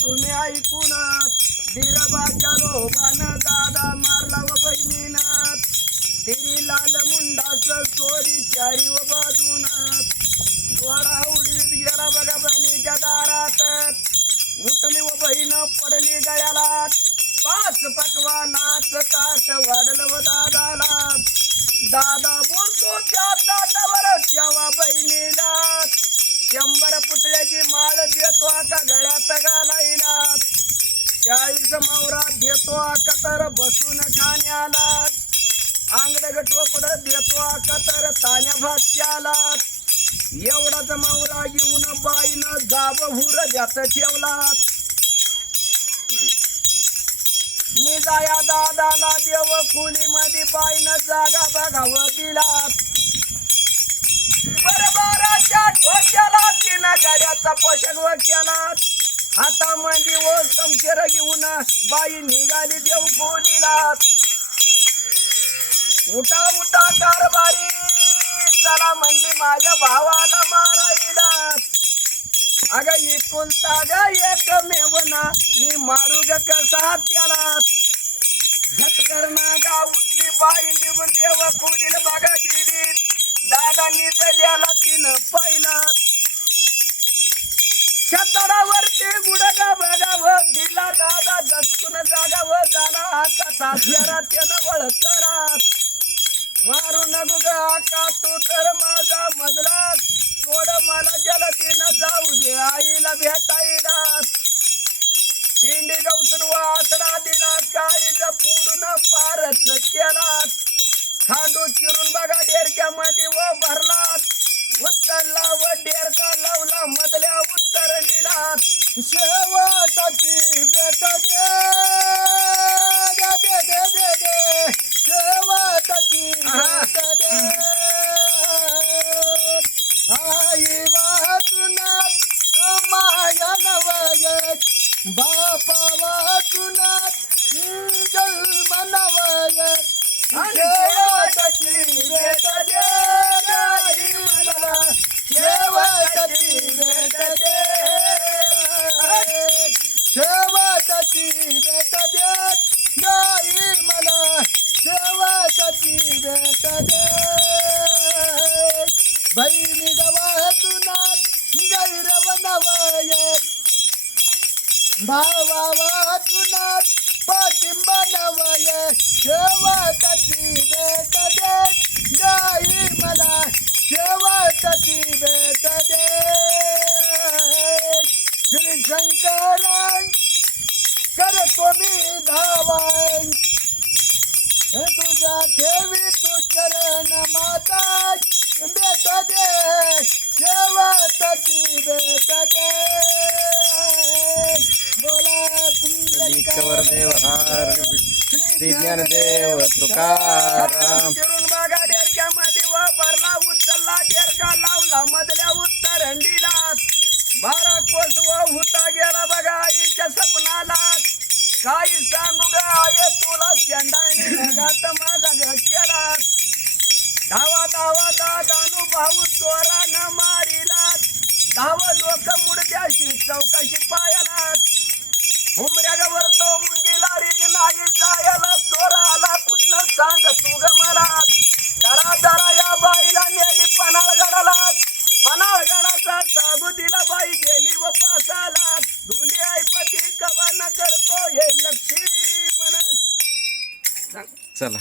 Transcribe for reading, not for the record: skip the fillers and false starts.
तुम्ही ऐकून बिरबाच्या लोभानं दादा मारला व बहिणीनं तिरी लाल मुंडास चोरी चारी व बाजून गोरा उडीत गेला बघा बहिणीच्या दारात उठली व बहीण पडली गळ्याला पाच पकवानाच ताट वाढलं व दादाला दादा बोलतो त्या ताटावर तेव्हा बहिणीला 100 पुतळ्याची माळ देतो का गळ्यात घालायला 40 मौरा देतो का तर बसून खाण्याला आंगड टोपड देतो का तर ताण्या भाच्याला एवढाच मौरा घेऊन बाईनं जाब हुर द्यात ठेवला मी जाया दादाला देव खोलीमध्ये बाईनं जागा बघावं दिला बरोबराच्या ठोक्याला तिनं गाड्याचा पोषक केला हातामध्ये व समशेर घेऊन बाई निघाली देव खोलीला उठा उठा कारभारी चला म्हणली माझ्या भावाला मारायला अग एकुलता ग एकमेव ना मी मारू ग कसा त्याला झटकरणा गा उठली बाई निघून देव खोलीला बघा गेली दादा निजल्याला तिनं पाहिला छतरावरती गुडगा बघावं दिला दादा दचकून जागावं झाला आका सासऱ्याला त्यानं वळकरा मारू नको ग का तू तर माझा मजला सोड मला जलतीनं जाऊ दे आईला भेटायला शिंडी गवसून वासडा दिला काळीचा पुढून पारच केला खांडू चिरून बघा डेरक्यामध्ये व भरला उचलला व डेरका लावला मधल्या उत्तर दिला शेवटाची बेट दे दे दे दे दे शेवटाची बेट दे आई वाचून माया नवयत बापा वाचून जन्म नवयत शेवटाची बेट दे आई मला शेवटाची बेट दे शेवटाची बेट दे गाई मला शेवटाची बेट दे बहिणी गवातून गैरव नवयत भावा वाचून पाठिंबा नवयत शेवटाची बेट दे गाई मला शेवटाची बेट दे श्री शंकरान करतो मी धावान तुझ्या ठेवी तू चरण माता बेट दे शेवटाची बेट दे बोला कवर देव हार श्री ज्ञानदेव तुकाराम चिरून बघा डेरक्यामध्ये व भरला उचलला डेरका लावला मधल्या उत्तर हंडीला 12 कोस व हुता गेला बघा आईच्या सपनाला काही सांगू ग आये तुला शेंडाळणी नगात माझा घर केला धावा धावा दादानु भाऊ चोरानं मारिला धाव लोक मुडद्याशी चौकाशी पायाला उमऱ्यावर तो मुंगीला रिग नाही जायला चोराला कुठनं सांग तू ग मला जरा जरा या बाईला नेली पनाळगडाचा साबू दिला बाई गेली व पासाला धुंडी ऐपती कवन करतो हे लक्ष्मी म्हणत चला